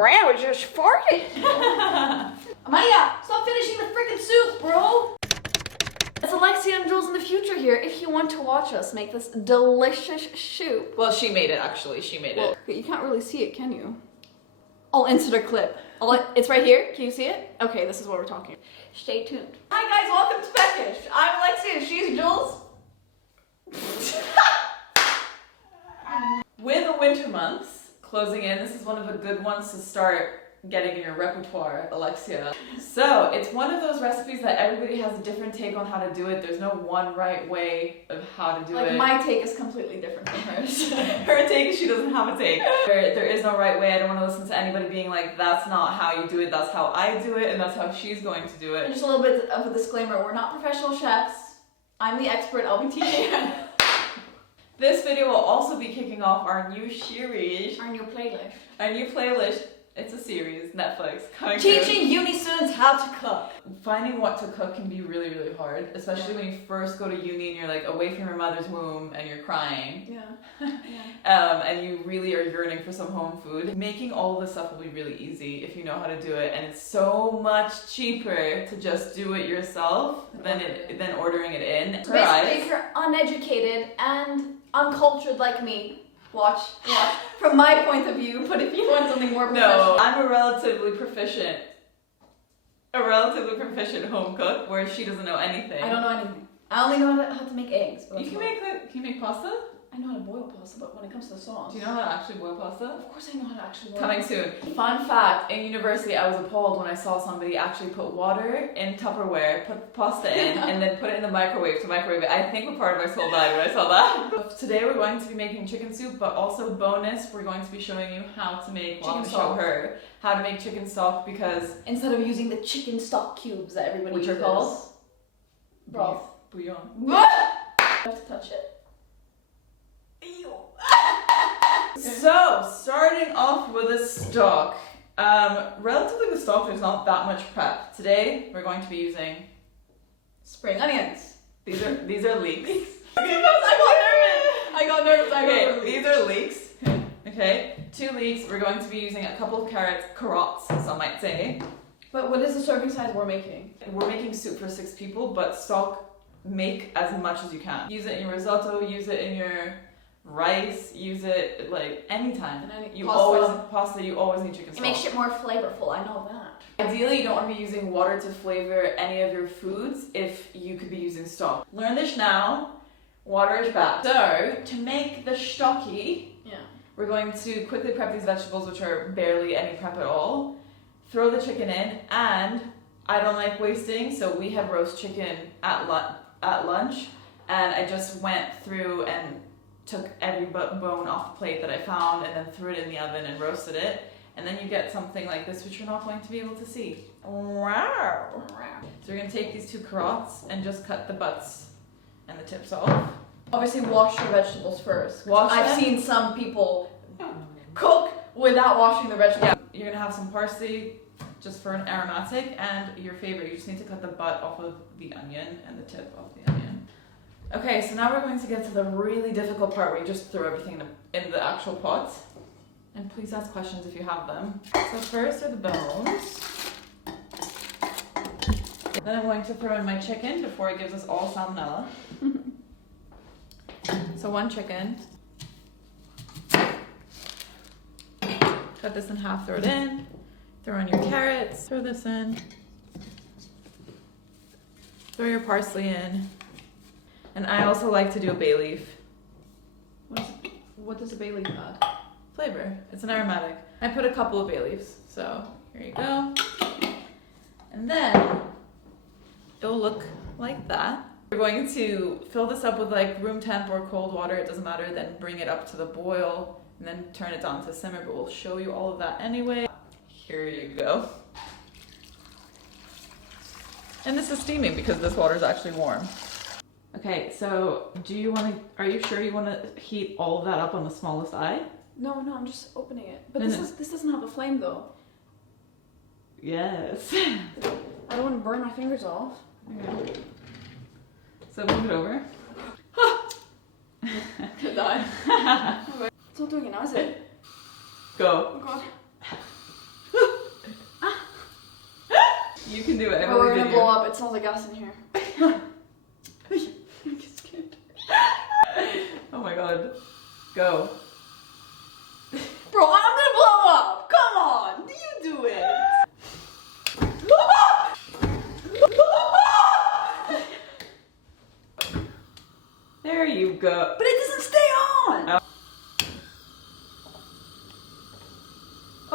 Wow, it just farted. Amaya, stop finishing the freaking soup, bro. It's Alexia and Jules in the future here. If you want to watch us make this delicious soup. Well, she made it actually. She made it. Okay, you can't really see it, can you? I'll insert a clip. It's right here. Can you see it? Okay, this is what we're talking. Stay tuned. Hi guys, welcome to Peckish. I'm Alexia. She's Jules. With the winter months closing in, this is one of the good ones to start getting in your repertoire, Alexia. So it's one of those recipes that everybody has a different take on how to do it. There's no one right way of how to do it. Like my take is completely different from hers. Her take is she doesn't have a take. There is no right way. I don't want to listen to anybody being like, that's not how you do it, that's how I do it, and that's how she's going to do it. And just a little bit of a disclaimer, we're not professional chefs. I'm the expert, I'll be teaching you. This video will also be kicking off our new series. Our new playlist. Our new playlist. It's a series, Netflix. Teaching uni students how to cook. Finding what to cook can be really, really hard, especially when you first go to uni and you're like away from your mother's womb and you're crying. Yeah. And you really are yearning for some home food. Making all of this stuff will be really easy if you know how to do it, and it's so much cheaper to just do it yourself than ordering it in. So basically, if you're uneducated and uncultured like me, watch from my point of view, but if you want something more professional. No, I'm a relatively proficient home cook where she doesn't know anything. I don't know anything. I only know how to make eggs. Can you make pasta? I know how to boil pasta, but when it comes to the sauce. Do you know how to actually boil pasta? Of course I know how to actually boil Coming pasta. soon. Fun fact, in university I was appalled when I saw somebody actually put water in Tupperware, put pasta in, and then put it in the microwave to microwave it. I think a part of my soul died when I saw that. Today we're going to be making chicken soup, but also bonus, we're going to be showing you how to make, show her how to make chicken stock, because instead of using the chicken stock cubes that everybody which uses. are called broth. Bouillon. What? I have to touch it. So, starting off with the stock. Relatively with stock, there's not that much prep. Today, we're going to be using spring onions. These are leeks. I got nervous. Okay, these are leeks. Okay, 2 leeks. We're going to be using a couple of carrots, some might say. But what is the serving size we're making? We're making soup for 6 people, but stock, make as much as you can. Use it in your risotto, use it in your rice, use it like anytime. Pasta, you always need chicken stock. It makes it more flavorful, I know that. Ideally, you don't want to be using water to flavor any of your foods if you could be using stock. Learn this now, water is bad. So, to make the stocky, we're going to quickly prep these vegetables, which are barely any prep at all. Throw the chicken in, and I don't like wasting, so we have roast chicken at lunch, and I just went through and took every bone off the plate that I found and then threw it in the oven and roasted it, and then you get something like this, which you're not going to be able to see. Wow! So we're going to take these 2 carrots and just cut the butts and the tips off. Obviously wash your vegetables first. I've seen some people cook without washing the vegetables. Yeah, you're going to have some parsley just for an aromatic, and your favorite, you just need to cut the butt off of the onion and the tip off the onion. Okay, so now we're going to get to the really difficult part where you just throw everything in the actual pot. And please ask questions if you have them. So first are the bones. Then I'm going to throw in my chicken before it gives us all salmonella. So 1 chicken. Cut this in half, throw it in. Throw in your carrots, throw this in. Throw your parsley in. And I also like to do a bay leaf. What does a bay leaf add? Flavor. It's an aromatic. I put a couple of bay leaves. So here you go. And then it'll look like that. We're going to fill this up with like room temp or cold water, it doesn't matter, then bring it up to the boil and then turn it down to simmer, but we'll show you all of that anyway. Here you go. And this is steaming because this water is actually warm. Okay, so are you sure you want to heat all of that up on the smallest eye? No, I'm just opening it. But this doesn't have a flame though. Yes. I don't want to burn my fingers off. Okay. So move it over. To die. It's not doing it now, is it? Go. Oh god. You can do it. Oh, we're gonna blow up. It smells like gas in here. I'm scared. Oh my god. Go. Bro, I'm gonna blow up. Come on. You do it. There you go. But it doesn't stay on. Oh.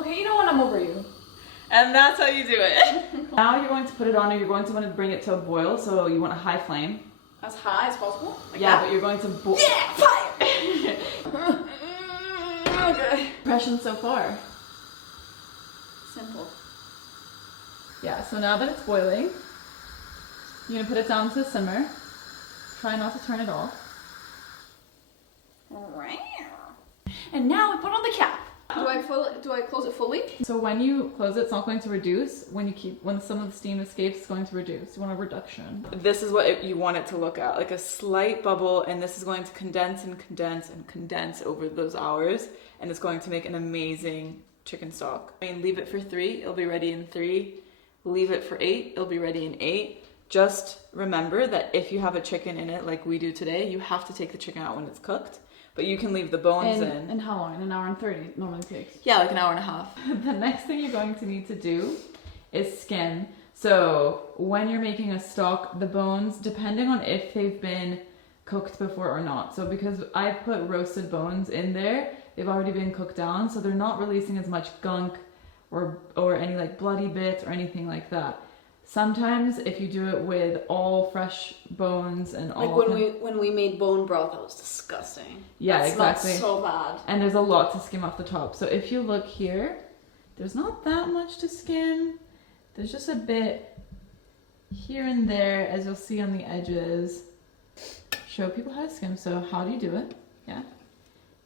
Okay, you know what? I'm over you. And that's how you do it. Now you're going to put it on, or you're going to want to bring it to a boil, so you want a high flame. As high as possible? Like yeah, that? but you're going to boil. Yeah, fire! Okay. Impression so far? Simple. Yeah, so now that it's boiling, you're gonna put it down to simmer. Try not to turn it off. And now we put on the cap. Do I close it fully? So when you close it, it's not going to reduce. When some of the steam escapes, it's going to reduce. You want a reduction. This is what you want it to look at, like a slight bubble, and this is going to condense and condense and condense over those hours, and it's going to make an amazing chicken stock. I mean, leave it for 3, it'll be ready in 3. Leave it for 8, it'll be ready in 8. Just remember that if you have a chicken in it, like we do today, you have to take the chicken out when it's cooked. But you can leave the bones in. And how long? An hour and 30 it normally takes. Yeah, like an hour and a half. The next thing you're going to need to do is skin. So when you're making a stock, the bones, depending on if they've been cooked before or not. So because I've put roasted bones in there, they've already been cooked down, so they're not releasing as much gunk or any like bloody bits or anything like that. Sometimes if you do it with all fresh bones and all... Like when we made bone broth, that was disgusting. Yeah, that exactly. smelled so bad. And there's a lot to skim off the top. So if you look here, there's not that much to skim. There's just a bit here and there, as you'll see on the edges. Show people how to skim. So how do you do it? Yeah.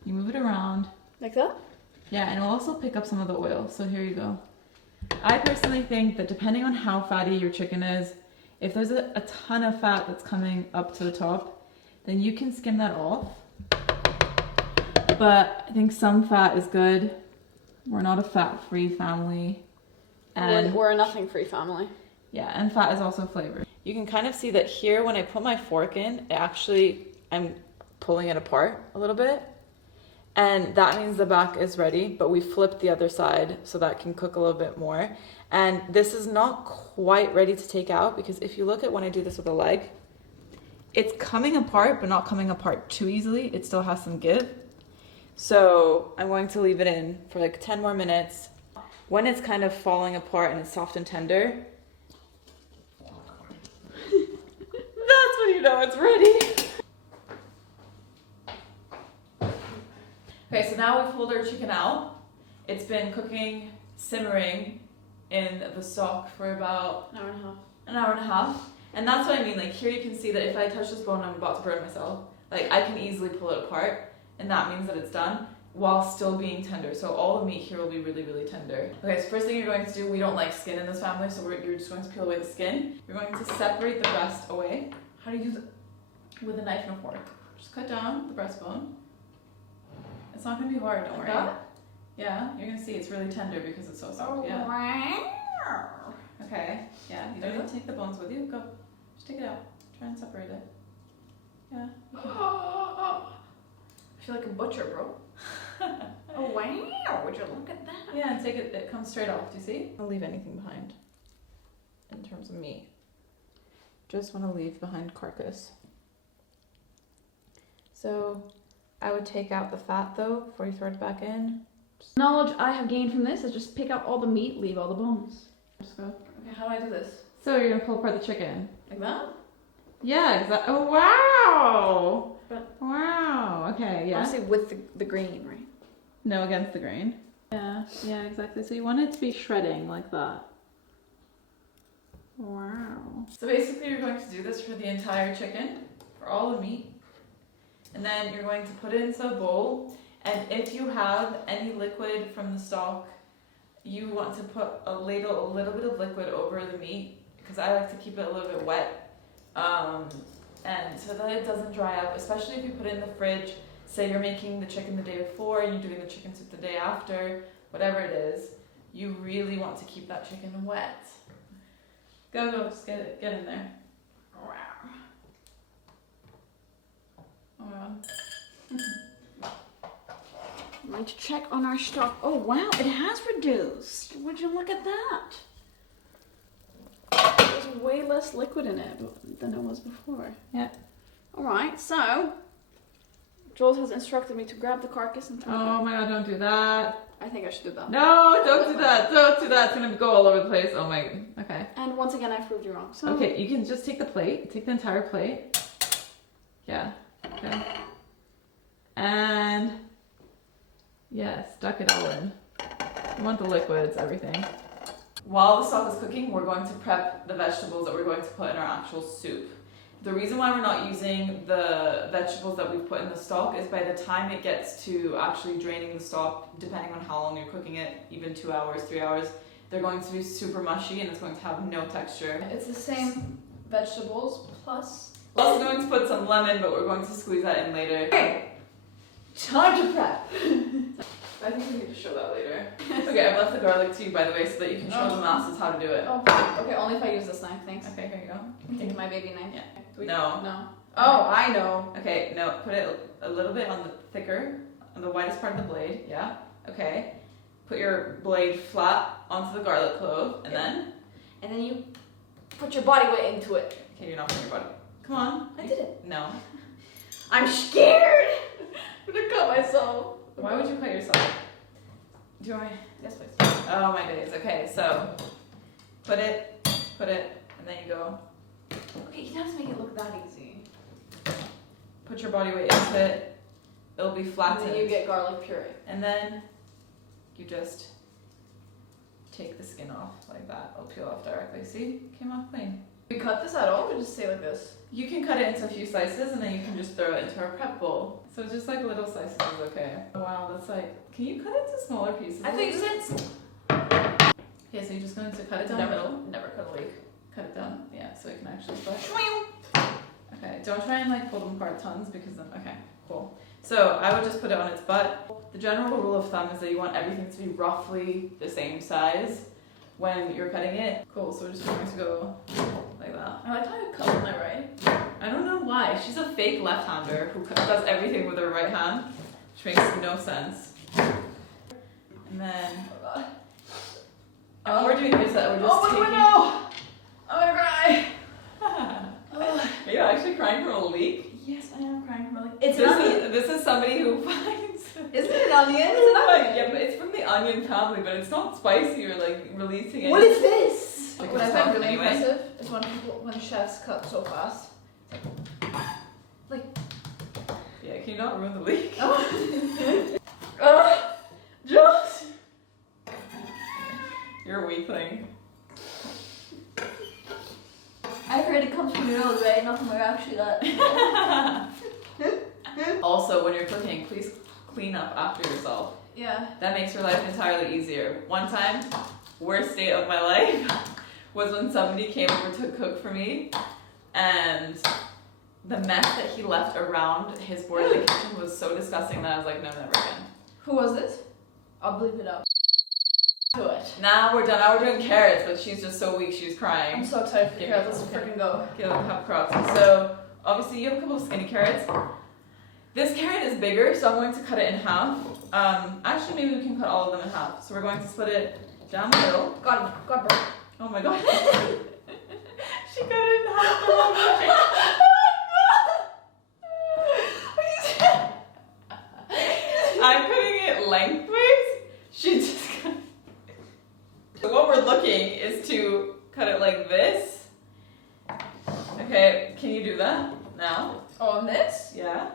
You move it around. Like that? Yeah, and it'll also pick up some of the oil. So here you go. I personally think that depending on how fatty your chicken is, if there's a ton of fat that's coming up to the top, then you can skim that off. But I think some fat is good. We're not a fat-free family. And we're a nothing-free family. Yeah, and fat is also flavor. You can kind of see that here when I put my fork in, I'm pulling it apart a little bit. And that means the back is ready, but we flipped the other side so that can cook a little bit more. And this is not quite ready to take out, because if you look at when I do this with a leg, it's coming apart, but not coming apart too easily. It still has some give. So I'm going to leave it in for like 10 more minutes. When it's kind of falling apart and it's soft and tender, that's when you know it's ready. Okay, so now we've pulled our chicken out. It's been cooking, simmering in the stock for about an hour and a half. An hour and a half. And that's what I mean. Like here you can see that if I touch this bone, I'm about to burn myself. Like I can easily pull it apart, and that means that it's done while still being tender. So all the meat here will be really, really tender. Okay, so first thing you're going to do, we don't like skin in this family, so you're just going to peel away the skin. You're going to separate the breast away. How do you do that? With a knife and a fork. Just cut down the breastbone. It's not going to be hard, don't worry. That? Yeah, you're going to see it's really tender because it's so soft. Oh, yeah. wow. Okay, yeah, you don't need to take the bones with you. Go. Just take it out. Try and separate it. Yeah. I feel like a butcher, bro. Oh, wow. Would you look at that? Yeah, and take it. It comes straight off. Do you see? I'll leave anything behind in terms of meat. Just want to leave behind carcass. So I would take out the fat though before you throw it back in. Knowledge I have gained from this is just pick out all the meat, leave all the bones. Just go. Okay, how do I do this? So you're gonna pull apart the chicken. Like that? Yeah, exactly. Oh, wow! But Wow. Okay, yeah. obviously with the grain, right? No, against the grain. Yeah, yeah, exactly. So you want it to be shredding like that. Wow. So basically you're going to do this for the entire chicken, for all the meat. And then you're going to put it into a bowl. And if you have any liquid from the stock, you want to put a little bit of liquid over the meat, because I like to keep it a little bit wet. And so that it doesn't dry up, especially if you put it in the fridge. Say you're making the chicken the day before and you're doing the chicken soup the day after, whatever it is, you really want to keep that chicken wet. Go, just get in there. Oh my god. I'd like to check on our stock. Oh wow, it has reduced. Would you look at that? There's way less liquid in it than it was before. Yeah. Alright, so Jules has instructed me to grab the carcass and Oh my god, don't do that. I think I should do that. No, don't do that. Don't do that. It's gonna go all over the place. Oh my. Okay. And once again, I proved you wrong. So Okay, you can just take the plate. Take the entire plate. Yeah. Okay. And yes, duck it all in. You want the liquids, everything. While the stock is cooking, we're going to prep the vegetables that we're going to put in our actual soup. The reason why we're not using the vegetables that we've put in the stock is by the time it gets to actually draining the stock, depending on how long you're cooking it, even 2 hours, 3 hours, they're going to be super mushy and it's going to have no texture. it's the same vegetables plus. We're also going to put some lemon, but we're going to squeeze that in later. Okay, time to prep. I think we need to show that later. Okay, I've left the garlic to you, by the way, so that you can show the masses how to do it. Oh, okay, only if I use this knife, thanks. Okay, here you go. Take my baby knife. Yeah. No. No. Oh, I know. Okay, no, put it a little bit on the thicker, on the widest part of the blade, yeah? Okay. Put your blade flat onto the garlic clove, and then? And then you put your body weight into it. Okay, you're not putting your body. Come on. I did it. No. I'm scared. I'm gonna cut myself. Why would you cut yourself? Do you want me? Yes, please. Oh my days. Okay, so put it, and then you go. Okay, you don't have to make it look that easy. Put your body weight into it. It'll be And flattened. then you get garlic puree. And then you just take the skin off like that. It'll peel off directly. See? Came off clean. We cut this at all, or just stay like this? You can cut it into a few slices and then you can just throw it into our prep bowl. So just like little slices is okay. Wow, that's like, can you cut it into smaller pieces? I think it's. Okay, so you're just going to cut it down the middle. Never cut a leek. Cut it down, yeah, so you can actually split. Okay, don't try and like pull them apart tons because then, okay, cool. So I would just put it on its butt. The general rule of thumb is that you want everything to be roughly the same size when you're cutting it. Cool, so we're just going to go like that. I like how you cut with my right. I don't know why. She's a fake left-hander who does everything with her right hand, which makes no sense. And then, and what we're doing is that we're just taking... no! I'm gonna cry! Are you actually crying from a leak? Yes, I am crying from a leek. It's an onion. This is somebody who finds... Isn't it an onion? It's an onion. Yeah, but it's from the onion family, but it's not spicy or like releasing anything. What is this? Like What I it's find not really anyway. impressive is when chefs cut so fast. Like, Yeah, can you not ruin the leek? Just. You're a weakling. I heard it comes from your nose, right? Not from your actually that. Also, when you're cooking, please clean up after yourself. Yeah. That makes your life entirely easier. One time, worst day of my life, was when somebody came over to cook for me, and the mess that he left around his board in the kitchen was so disgusting that I was like, no, never again. Who was this? I'll bleep it out. Do it. Now we're done. Now we're doing carrots, but she's just so weak, she's crying. I'm so excited for the Give me carrots. Let's some. freaking go. Give them half crops. So obviously you have a couple of skinny carrots. This carrot is bigger, so I'm going to cut it in half. Actually, maybe we can cut all of them in half. So we're going to split it down the middle. God, bro. Oh my god. She cut it in half the wrong way. I'm cutting it lengthways. She just cut. So what we're looking is to cut it like this. Okay, can you do that now? Oh, on this? Yeah.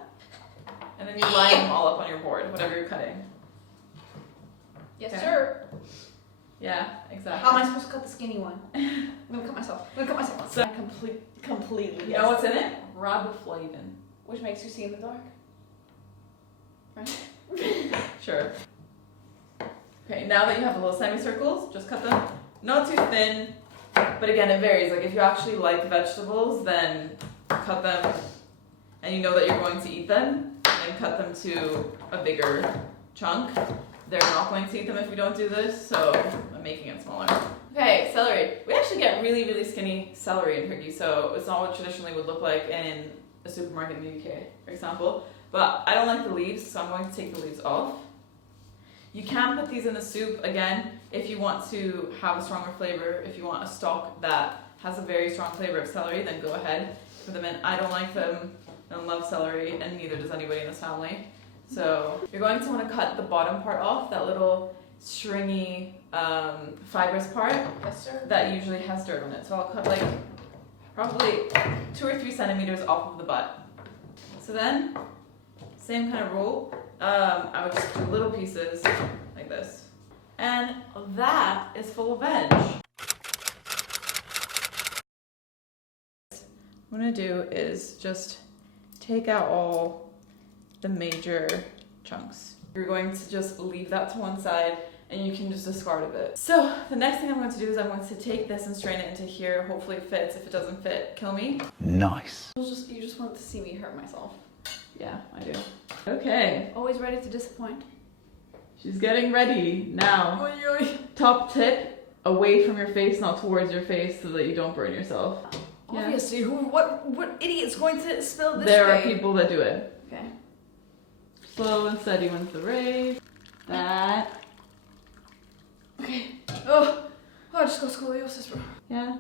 And then you line them all up on your board, whatever you're cutting. Yes, Okay. sir. Yeah, exactly. How am I supposed to cut the skinny one? I'm gonna cut myself. So- I completely. You know what's in it? Riboflavin. Which makes you see in the dark. Right? Sure. Okay, now that you have the little semicircles, just cut them not too thin, but again, it varies. Like if you actually like vegetables, then cut them, and you know that you're going to eat them, and cut them to a bigger chunk they're not going to eat them if we don't do this, so I'm making it smaller. Okay, celery. We actually get really, really skinny celery in Turkey, so it's not what traditionally would look like in a supermarket in the UK, for example. But I don't like the leaves, so I'm going to take the leaves off. You can put these in the soup, again, if you want to have a stronger flavor. If you want a stock that has a very strong flavor of celery, then go ahead, put them in. I don't like them, I don't love celery, and neither does anybody in this family. So you're going to want to cut the bottom part off, that little stringy fibrous part that usually has dirt on it. So I'll cut like probably 2 or 3 centimeters off of the butt. So then, same kind of rule, I would just do little pieces like this. And that is full of veg. What I'm gonna do is just take out all the major chunks. You're going to just leave that to one side and you can just discard a bit. So the next thing I'm going to do is I'm going to take this and strain it into here. Hopefully it fits. If it doesn't fit, kill me. Nice. You just want to see me hurt myself. Yeah, I do. Okay. Always ready to disappoint. She's getting ready now. Oy, oy. Top tip, away from your face, not towards your face, so that you don't burn yourself. Obviously, what idiot's going to spill this There way? are people that do it. Okay. Slow and steady wins the race. That. Okay. Oh, I just got scoliosis, bro. Yeah.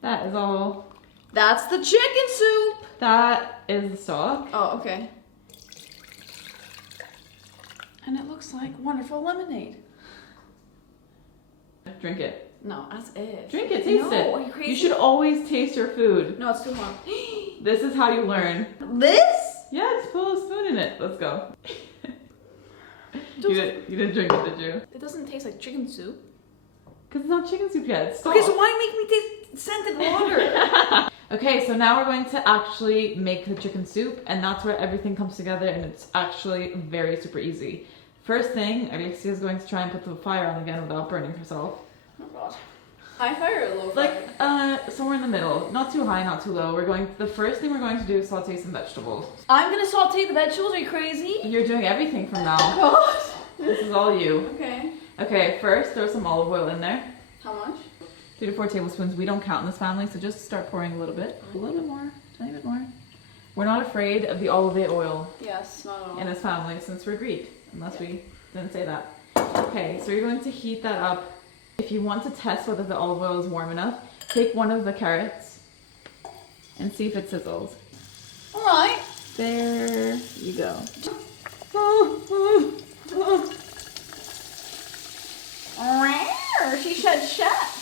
That is all. That's the chicken soup. That is the stock. Oh, okay. And it looks like wonderful lemonade. Drink it. No, that's it. Drink it, taste it. Are you crazy? You should always taste your food. No, it's too hot. This is how you learn. This? Yeah, just pull a spoon in it. Let's go. You didn't drink it, did you? It doesn't taste like chicken soup. Because it's not chicken soup yet. It's Okay, stock. so why make me taste scented water? Okay, so now we're going to actually make the chicken soup, and that's where everything comes together, and it's actually very super easy. First thing, Alexia is going to try and put the fire on again without burning herself. Oh god. High fire or low fire? Like, somewhere in the middle. Not too high, not too low. The first thing we're going to do is saute some vegetables. I'm gonna saute the vegetables, are you crazy? You're doing everything from now. God. This is all you. Okay. Okay, first throw some olive oil in there. How much? 3 to 4 tablespoons. We don't count in this family, so just start pouring a little bit. A little bit more, tiny bit more. We're not afraid of the olive oil Yes, not at all. in this family since we're Greek, unless we didn't say that. Okay, so you're going to heat that up. If you want to test whether the olive oil is warm enough, take one of the carrots and see if it sizzles. Alright. There you go. She said chef.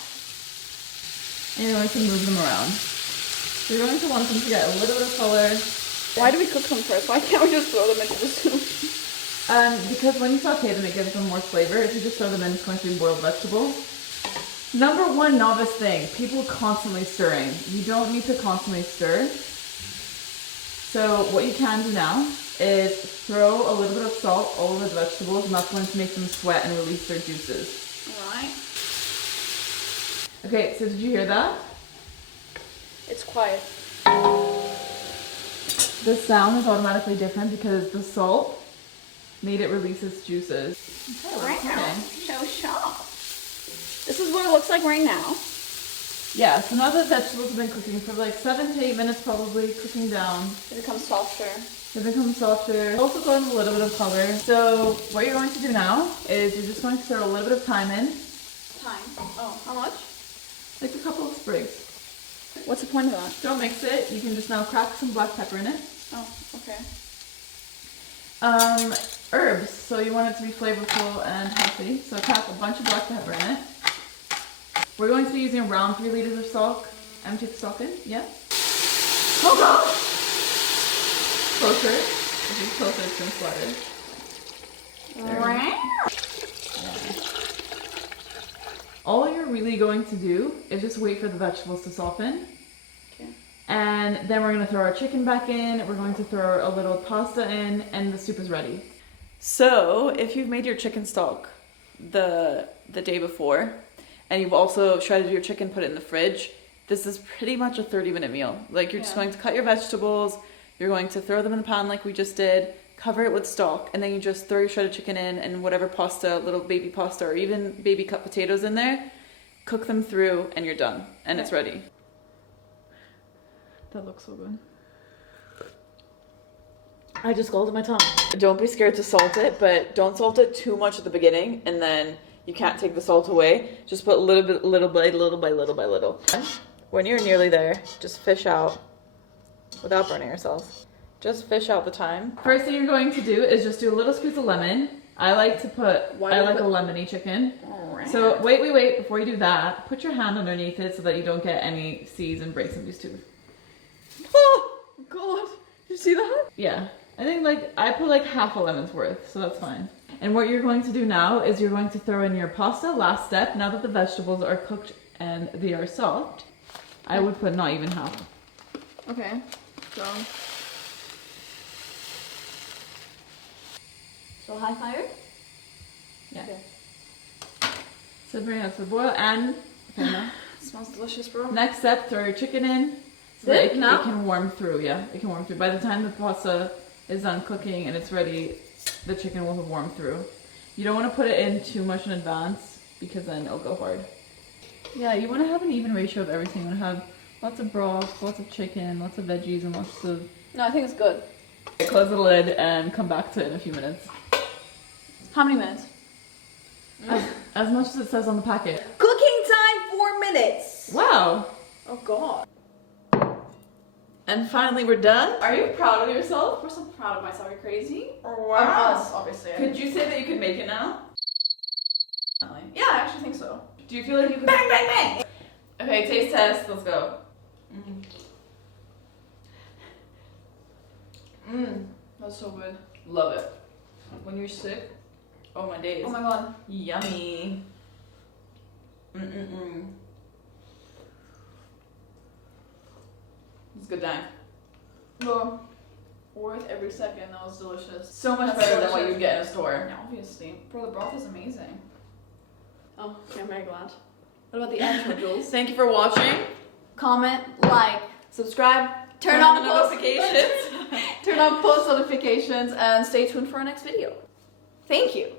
And you're going to move them around. So you're going to want them to get a little bit of color. Why do we cook them first? Why can't we just throw them into the soup? Because when you saute them, it gives them more flavor. If you just throw them in, it's going to be boiled vegetables. Number 1 novice thing, people constantly stirring. You don't need to constantly stir. So what you can do now is throw a little bit of salt over the vegetables, and that's going to make them sweat and release their juices. Alright. Okay, so did you hear that? It's quiet. The sound is automatically different because the salt made it release its juices. Okay. So sharp. This is what it looks like right now. Yeah, so now the vegetables have been cooking for like 7 to 8 minutes, probably cooking down. It becomes softer. They become softer. Also going with a little bit of color. So what you're going to do now is you're just going to throw a little bit of thyme in. Thyme. Oh, how much? Like a couple of sprigs. What's the point of that? Don't mix it. You can just now crack some black pepper in it. Oh, okay. Herbs. So you want it to be flavorful and healthy. So crack a bunch of black pepper in it. We're going to be using around 3 liters of stock. Empty the stock in. Yeah. Oh god! Closer. If it's closer, it's going to splatter. Yeah. All you're really going to do is just wait for the vegetables to soften. Okay. And then we're going to throw our chicken back in. We're going to throw a little pasta in, and the soup is ready. So if you've made your chicken stock the day before, and you've also shredded your chicken, put it in the fridge, this is pretty much a 30-minute meal. Like, you're just going to cut your vegetables, you're going to throw them in the pan like we just did, cover it with stock, and then you just throw your shredded chicken in and whatever pasta, little baby pasta, or even baby cut potatoes in there. Cook them through, and you're done, and it's ready. That looks so good. I just scalded my tongue. Don't be scared to salt it, but don't salt it too much at the beginning, and then you can't take the salt away. Just put a little bit, little by little. When you're nearly there, just fish out without burning yourself. Just fish out the thyme. First thing you're going to do is just do a little squeeze of lemon. I like to put, I like a lemony chicken. So wait, before you do that, put your hand underneath it so that you don't get any seeds and break somebody's tooth. Oh, God. Did you see that? Yeah. I think I put like half a lemon's worth, so that's fine. And what you're going to do now is you're going to throw in your pasta, last step. Now that the vegetables are cooked and they are soft, I would put not even half. Okay, so high fire? Yeah. Okay. So bring it up to the boil and, okay, no. Smells delicious, bro. Next step, throw your chicken in. So that it can warm through, yeah. It can warm through. By the time the pasta is done cooking and it's ready, the chicken will have warmed through. You don't want to put it in too much in advance because then it'll go hard. Yeah, you want to have an even ratio of everything. You want to have lots of broth, lots of chicken, lots of veggies, and lots of... No, I think it's good. Close the lid and come back to it in a few minutes. How many minutes? As much as it says on the packet. Cooking time, 4 minutes. Wow. Oh, God. And finally, we're done. Are you proud of yourself? Of course I'm proud of myself. Are you crazy? Wow. Us, obviously. Could you say that you could make it now? Yeah, I actually think so. Do you feel like you could... Bang, bang, bang! Okay, taste test. Let's go. That's so good. Love it. When you're sick, oh my days. Oh my God. Yummy. It's good time. Well, worth every second. That was delicious. So much better than what you get in a store. Yeah, obviously. Bro, the broth is amazing. Oh, okay, I'm very glad. What about the actual Jules? Thank you for watching. Comment, like, subscribe, turn on the notifications. turn on post notifications, and stay tuned for our next video. Thank you.